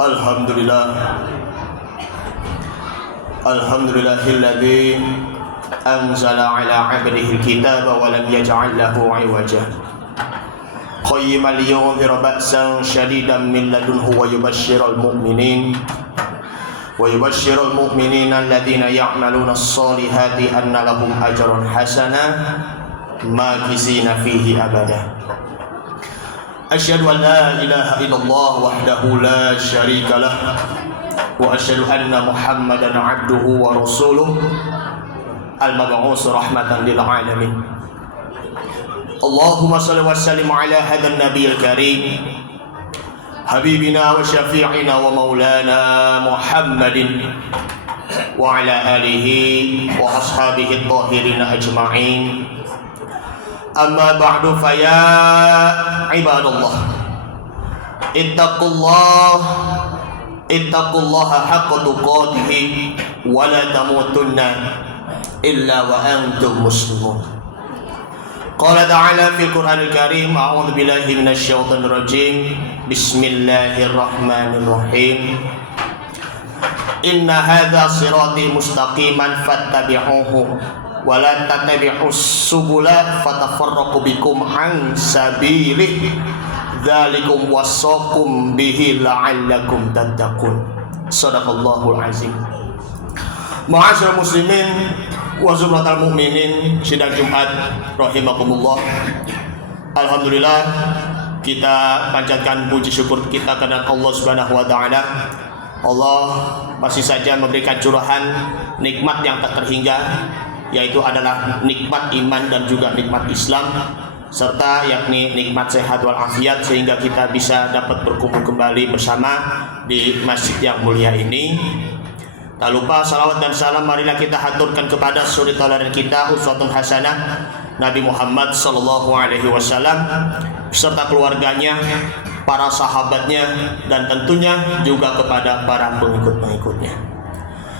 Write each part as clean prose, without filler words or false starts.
Alhamdulillah, alhamdulillahilladzi anzala ala 'abdihi al-kitaba wa lam yaj'al lahu 'iwaja qayyiman liyunzira ba'san shadidan min ladunhu wa yubashshiral mu'minina alladhina ya'maluna as-solihati anna lahum ajran hasana makizina fihi abada. Asyhadu an la ilaha illallah wahdahu la syarika lah wa asyhadu anna Muhammadan 'abduhu wa rasuluh al-mab'uts rahmatan lil alamin. Allahumma shalli wa sallim ala hadzal nabiyil karim habibina wa syafi'ina wa maulana Muhammadin wa ala alihi wa ashabihi at-tahirin ajma'in. Amma ba'du, fa ya ibadallah ittaqullaha haqqa tuqatih wa la tamutunna illa wa antum muslimun. Qala ta'ala fil Qur'anil Karim, a'udzu billahi minasy syaithanir rajim. Bismillahirrahmanirrahim. Inna hadza sirati mustaqiman fattabi'uhu wa la tattabi'us subula fatafarraqu bikum an sabilihi dzalikum wasaqum bihi la'allakum tattaqun. Shadaqallahul azim. Ma'asyiral muslimin wa zumratal mu'minin, sidang Jumat rahimakumullah. Alhamdulillah, kita panjatkan puji syukur kita kepada Allah Subhanahu wa taala. Allah masih saja memberikan curahan nikmat yang tak terhingga, yaitu adalah nikmat iman dan juga nikmat Islam, serta yakni nikmat sehat walafiat, sehingga kita bisa dapat berkumpul kembali bersama di masjid yang mulia ini. Tak lupa salawat dan salam marilah kita haturkan kepada suri tauladan kita, uswatun hasanah Nabi Muhammad sallallahu alaihi wasallam beserta keluarganya, para sahabatnya, dan tentunya juga kepada para pengikut-pengikutnya.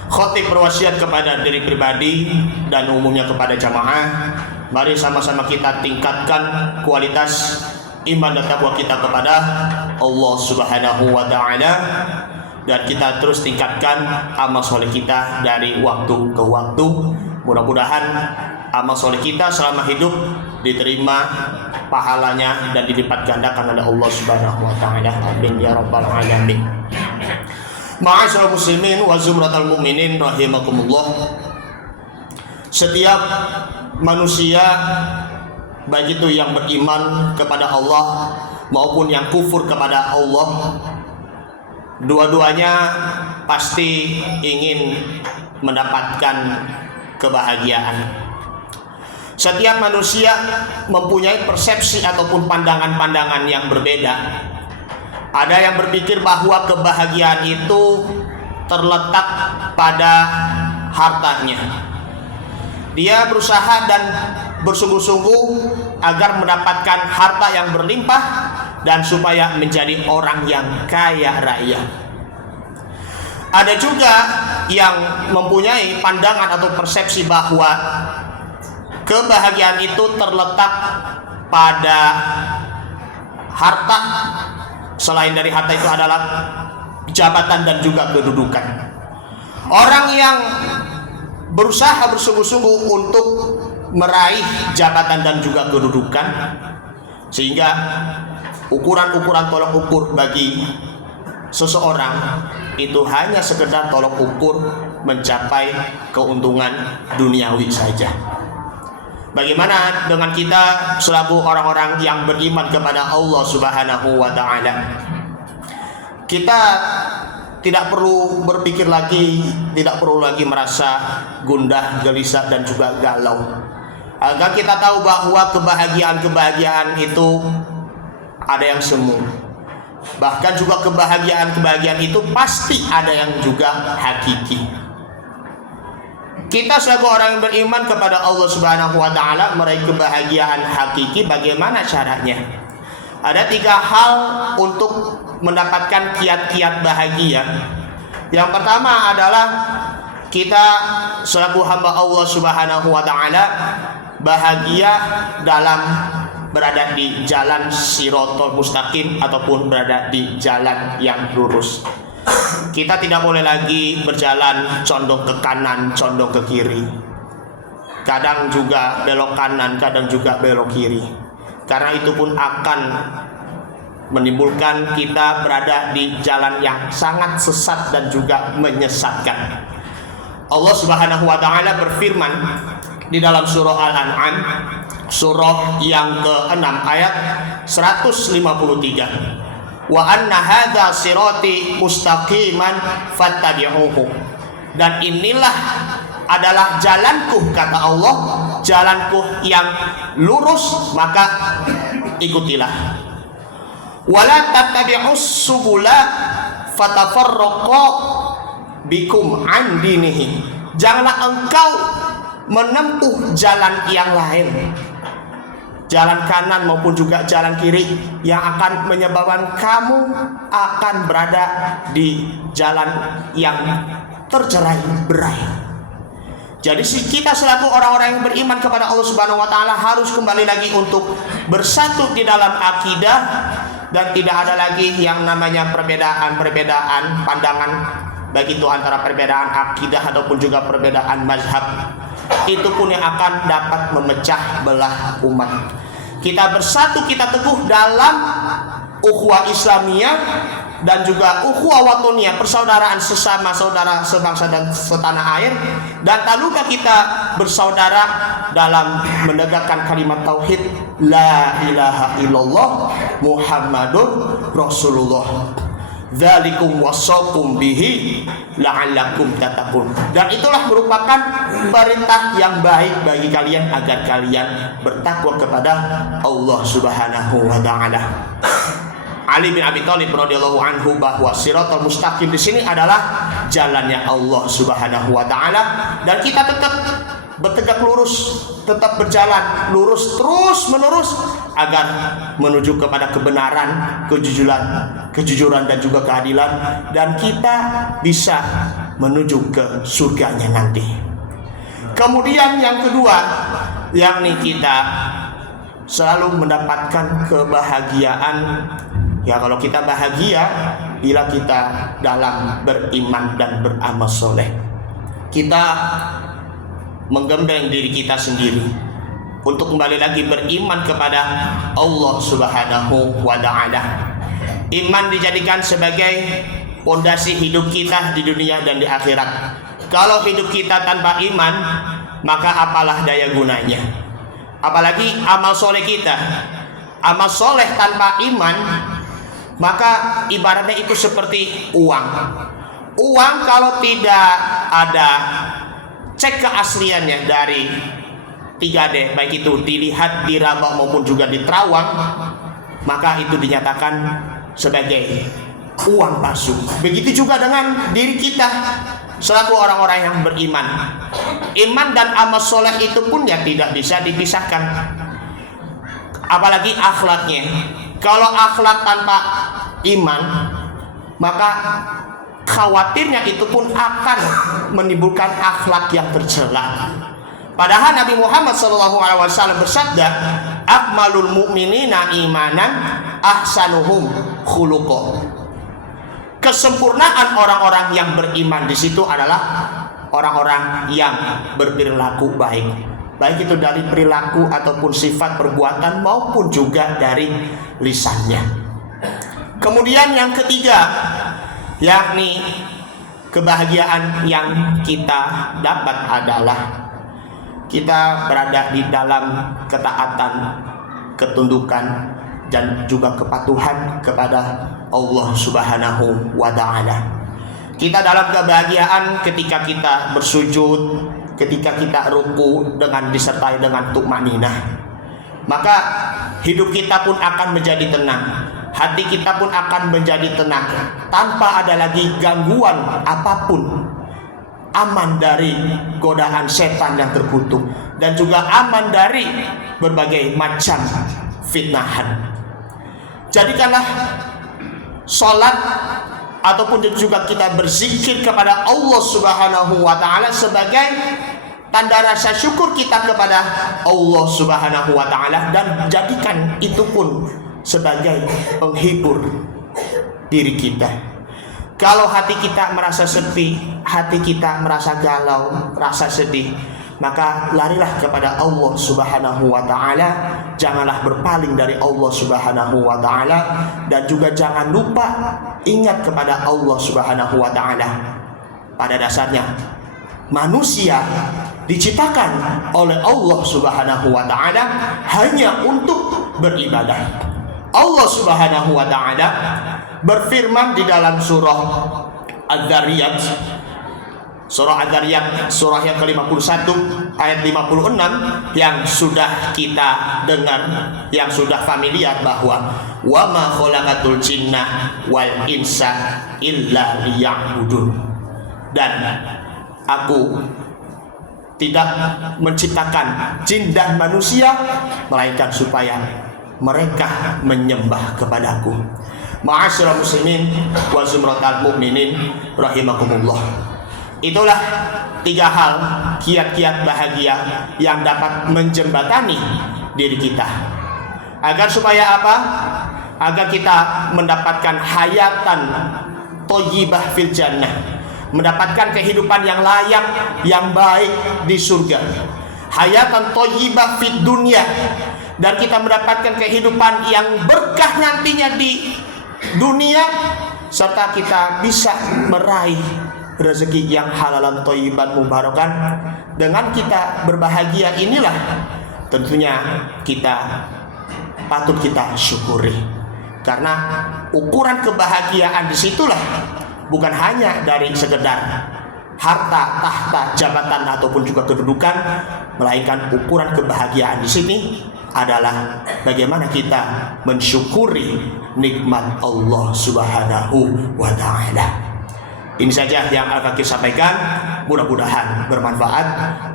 Khatib berwasiat kepada diri pribadi dan umumnya kepada jamaah, mari sama-sama kita tingkatkan kualitas iman dan takwa kita kepada Allah Subhanahu wa taala, dan kita terus tingkatkan amal soleh kita dari waktu ke waktu. Mudah-mudahan amal soleh kita selama hidup diterima pahalanya dan dilipat gandakan oleh Allah Subhanahu wa taala. Amin ya rabbal alamin. Ma'asyiral muslimin wa zumratal mu'minin rahimakumullah. Setiap manusia, baik itu yang beriman kepada Allah maupun yang kufur kepada Allah, dua-duanya pasti ingin mendapatkan kebahagiaan. Setiap manusia mempunyai persepsi ataupun pandangan-pandangan yang berbeda. Ada yang berpikir bahwa kebahagiaan itu terletak pada hartanya. Dia berusaha dan bersungguh-sungguh agar mendapatkan harta yang berlimpah dan supaya menjadi orang yang kaya raya. Ada juga yang mempunyai pandangan atau persepsi bahwa kebahagiaan itu terletak pada harta. Selain dari harta itu adalah jabatan dan juga kedudukan. Orang yang berusaha bersungguh-sungguh untuk meraih jabatan dan juga kedudukan, sehingga ukuran-ukuran tolok ukur bagi seseorang itu hanya sekedar tolok ukur mencapai keuntungan duniawi saja. Bagaimana dengan kita selaku orang-orang yang beriman kepada Allah Subhanahu wa taala? Kita tidak perlu berpikir lagi, tidak perlu lagi merasa gundah, gelisah dan juga galau. Agar kita tahu bahwa kebahagiaan itu ada yang semu. Bahkan juga kebahagiaan itu pasti ada yang juga hakiki. Kita sebagai orang yang beriman kepada Allah Subhanahu wa taala meraih kebahagiaan hakiki, bagaimana caranya? Ada 3 hal untuk mendapatkan kiat-kiat bahagia. Yang pertama adalah kita selaku hamba Allah Subhanahu wa taala bahagia dalam berada di jalan Shiratal Mustaqim ataupun berada di jalan yang lurus. Kita tidak boleh lagi berjalan condong ke kanan, condong ke kiri. Kadang juga belok kanan, kadang juga belok kiri. Karena itu pun akan menimbulkan kita berada di jalan yang sangat sesat dan juga menyesatkan. Allah Subhanahu wa taala berfirman di dalam surah Al-An'am, surah yang ke-6 ayat 153. Wa anna hadza sirati mustaqiman fattabi'uhu. Dan inilah adalah jalanku, kata Allah, jalanku yang lurus, maka ikutilah. Wala tattabi'us subula fatafarraqa bikum an dinihi. Janganlah engkau menempuh jalan yang lain, jalan kanan maupun juga jalan kiri, yang akan menyebabkan kamu akan berada di jalan yang tercerai-berai. Jadi kita selaku orang-orang yang beriman kepada Allah Subhanahu wa taala harus kembali lagi untuk bersatu di dalam akidah, dan tidak ada lagi yang namanya perbedaan pandangan, baik itu antara perbedaan akidah ataupun juga perbedaan mazhab. Itu pun yang akan dapat memecah belah umat. Kita bersatu, kita teguh dalam ukhuwah Islamiyah dan juga ukhuwah watoniyah, persaudaraan sesama saudara sebangsa dan setanah air. Dan tak lupa kita bersaudara dalam menegakkan kalimat tauhid la ilaha illallah Muhammadun Rasulullah. Dzalikum wasaqum bihi la'allakum tattaqun. Dan itulah merupakan perintah yang baik bagi kalian agar kalian bertakwa kepada Allah Subhanahu wa taala. Ali bin Abi Thalib radhiyallahu anhu bahwa Shiratal Mustaqim di sini adalah jalannya Allah Subhanahu wa taala, dan kita tetap bertegak lurus, tetap berjalan lurus terus menerus agar menuju kepada kebenaran, kejujuran dan juga keadilan, dan kita bisa menuju ke surganya nanti. Kemudian yang kedua, yakni kita selalu mendapatkan kebahagiaan. Ya, kalau kita bahagia bila kita dalam beriman dan beramal soleh, kita menggembleng diri kita sendiri untuk kembali lagi beriman kepada Allah Subhanahu wa taala. Iman dijadikan sebagai pondasi hidup kita di dunia dan di akhirat. Kalau hidup kita tanpa iman, maka apalah daya gunanya? Apalagi amal soleh kita. Amal soleh tanpa iman, maka ibaratnya itu seperti uang. Uang kalau tidak ada cek keasliannya dari 3D, baik itu dilihat, diraba maupun juga diterawang, maka itu dinyatakan sebagai uang palsu. Begitu juga dengan diri kita selaku orang-orang yang beriman. Iman dan amal soleh itu pun ya tidak bisa dipisahkan. Apalagi akhlaknya. Kalau akhlak tanpa iman, maka khawatirnya itu pun akan menimbulkan akhlak yang tercela. Padahal Nabi Muhammad SAW bersabda, akmalul mu'minina imanan ahsanuhum khuluqa. Kesempurnaan orang-orang yang beriman di situ adalah orang-orang yang berperilaku baik, baik itu dari perilaku ataupun sifat perbuatan maupun juga dari lisannya. Kemudian yang ketiga, yakni kebahagiaan yang kita dapat adalah kita berada di dalam ketaatan, ketundukan dan juga kepatuhan kepada Allah Subhanahu wa taala. Kita dalam kebahagiaan ketika kita bersujud, ketika kita ruku dengan disertai dengan tumaninah, maka hidup kita pun akan menjadi tenang, hati kita pun akan menjadi tenang tanpa ada lagi gangguan apapun, aman dari godaan setan yang terkutuk, dan juga aman dari berbagai macam fitnahan. Jadikanlah sholat ataupun juga kita berzikir kepada Allah Subhanahu wa taala sebagai tanda rasa syukur kita kepada Allah Subhanahu wa taala, dan jadikan itu pun sebagai penghibur diri kita. Kalau hati kita merasa sepi, hati kita merasa galau, rasa sedih, maka larilah kepada Allah Subhanahu wa taala. Janganlah berpaling dari Allah Subhanahu wa taala, dan juga jangan lupa ingat kepada Allah Subhanahu wa taala. Pada dasarnya manusia diciptakan oleh Allah Subhanahu wa taala hanya untuk beribadah. Allah Subhanahu wa taala berfirman di dalam surah Adz-Dzariyat, surah Adz-Dzariyat, surah yang ke-51 ayat 56, yang sudah kita dengar, yang sudah familiar, bahwa wa ma khalaqatul jinna wal insa illa liya'budun, dan aku tidak menciptakan jin dan manusia melainkan supaya mereka menyembah kepadaku. Ma'asyiral muslimin wa zumratal mu'minin rahimakumullah. Itulah 3 hal kiat-kiat bahagia yang dapat menjembatani diri kita. Agar supaya apa? Agar kita mendapatkan hayatan thayyibah fil jannah, mendapatkan kehidupan yang layak, yang baik di surga. Hayatan thayyibah fid dunya, dan kita mendapatkan kehidupan yang berkah nantinya di dunia, serta kita bisa meraih rezeki yang halalan thayyiban mubarakan. Dengan kita berbahagia inilah tentunya kita patut kita syukuri, karena ukuran kebahagiaan disitulah bukan hanya dari sekedar harta, tahta, jabatan ataupun juga kedudukan, melainkan ukuran kebahagiaan di sini adalah bagaimana kita mensyukuri nikmat Allah Subhanahu wa taala. Ini saja yang akan kita sampaikan, mudah-mudahan bermanfaat.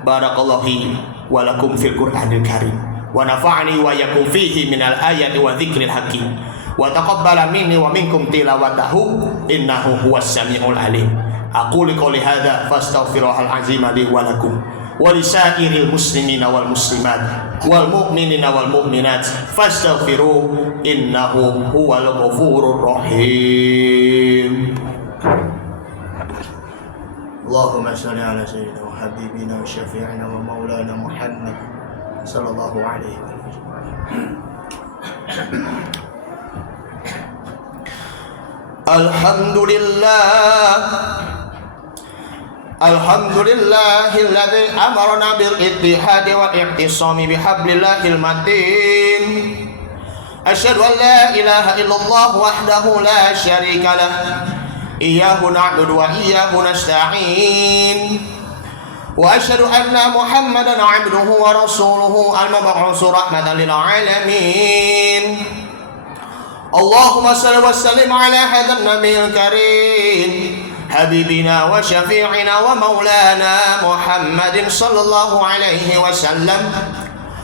Barakallahu wa lakum fil Qur'anil Karim, wa nafa'ani wa yakum fihi minal ayati wa dzikril hakim, wa taqabbala minni wa minkum tilawatahu innahu huwas samiul alim. Aqulu qouli hadza fastaghfirullahal azim li wa lakum wa lisairil muslimina wal muslimat wal mu'minina wal mu'minat fastaghfiruhu innahu huwal ghafurur rahim. Allahumma shalli ala sayyidina wa habibina wa syafi'ina wa maulana Muhammad sallallahu alaihi wa sallam. Alhamdulillahilladzi amarna bil ittihadi wal i'tisami bihablillahil matin. Asyhadu an la ilaha illallah wahdahu la syarika lah. Iyyahu na'budu wa iyyahu nasta'in. Wa asyhadu anna Muhammadan 'abduhu wa rasuluhu al-mab'uutsu rahmatan lil 'alamin. Allahumma shalli wa sallim ala hadzal nabiyil karim habibina wa syafi'ina wa maulana Muhammadin sallallahu alaihi wasallam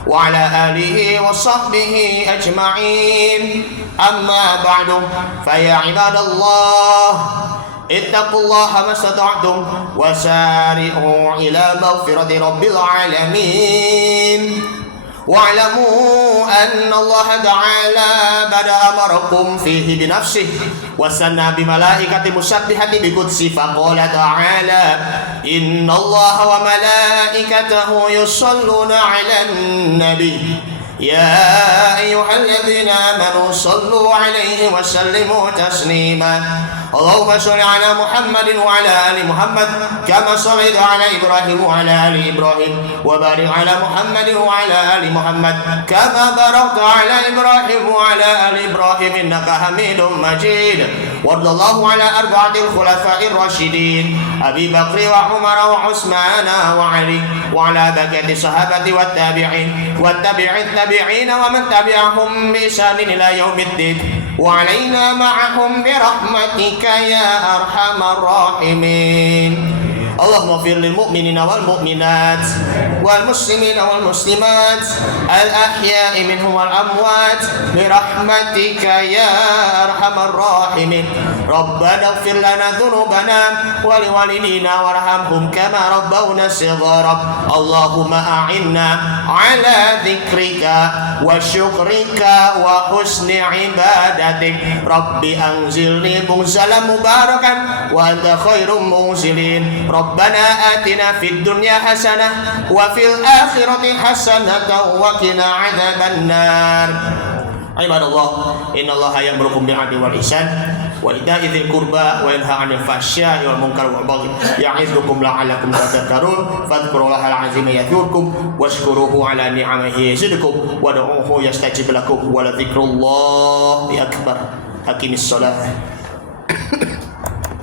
wa ala alihi wa sahbihi ajma'in. Amma ba'du, fa ya ibadallah ittaqullaha mastata'tum wa sari'u ila maghfirati rabbil alamin. واعلموا أن الله تعالى بدأ أمركم فيه بنفسه وثنى بملائكة مسبحة بقدسه فقال تعالى إن الله وملائكته يصلون على النبي يا أيها الذين آمنوا صلوا عليه وسلموا تسليما. اللهم صل على محمد وعلى آل محمد كما صليت على إبراهيم وعلى آل إبراهيم وبارك على محمد وعلى آل محمد كما باركت على إبراهيم وعلى آل إبراهيم إنك حميد مجيد. وارض الله على 4 الخلفاء الراشدين أبي بكر وعمر وعثمان وعلي وعلى بقية الصحابة والتابعين والتابعين ومن تبعهم بإحسان إلى يوم الدين وعلينا معهم برحمتك يا أرحم الراحمين. اللهم اغفر للمؤمنين والمؤمنات والمسلمين والمسلمات الأحياء منهم والأموات برحمتك يا أرحم الراحمين. ربنا اغفر لنا ذنوبنا ولوالدينا وارحمهم كما ربونا صغارا. اللهم أعنا على ذكرك وشكرك وحسن عبادتك. رب أنزلني منزلا مباركا وأنت خير المنزلين. ربنا آتنا في الدنيا حسنة وفي الآخرة حسنة وقنا عذاب النار. عباد الله إن الله يأمركم بالعدل والإحسان وإيتاء ذي القربى وينهى عن الفحشاء والمنكر والبغي يعظكم لعلكم تذكرون. فاذكروا الله العظيم يذكركم واشكروه على نعمه يزدكم ودعوه يستجب لكم ولذكر الله أكبر. أقم الصلاة.